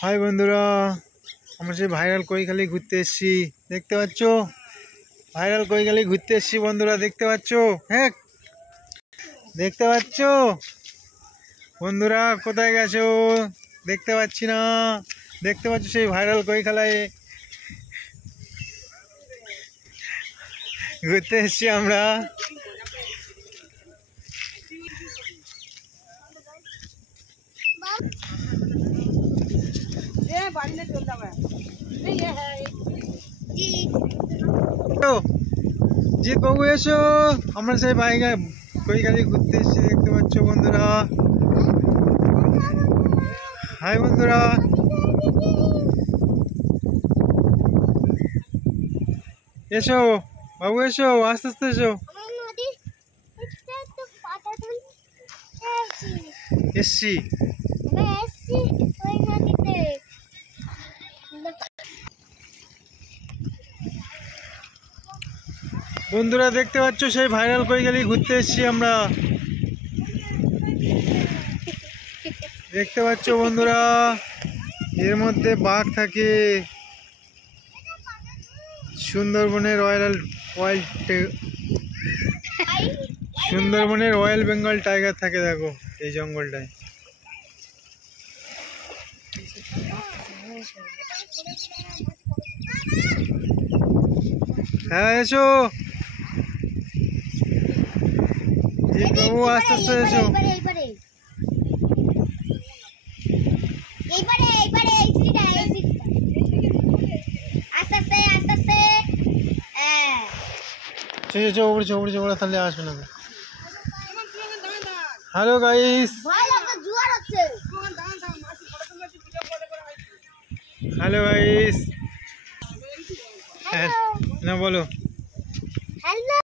High বন্ধুরা, আমরা সেই ভাইরাল কৈখালি ঘুরতে এসেছি। দেখতে পাচ্ছ, ভাইরাল কৈখালি ঘুরতে এসেছি বন্ধুরা। দেখতে পাচ্ছ? হ্যাঁ, দেখতে পাচ্ছ বন্ধুরা? কোথায় গেছো? দেখতে পাচ্ছি না। দেখতে পাচ্ছ সেই ভাইরাল কৈখালায় ঘুরতে এসেছি আমরা। জিৎ বাবু এসো, আমরা সেই কৈখালি ঘুরতে এসেছি। দেখতে পাচ্ছ বন্ধুরা? হাই বন্ধুরা, এসো বাবু, এসো, আস্তে আস্তে এসো। এসছি বন্ধুরা, দেখতে পাচ্ছ সেই ভাইরাল কৈখালি ঘুরতে এসেছি আমরা। দেখতে পাচ্ছ বন্ধুরা, এর মধ্যে বাঘ থাকে। সুন্দরবনের রয়্যাল বেঙ্গল টাইগার থাকে। দেখো এই জঙ্গলটায়। হ্যাঁ এসো বাবু, আস্তে আস্তে এসো। তাহলে আসবে না। হ্যালো গাইস, হ্যালো গাইস, না বলো।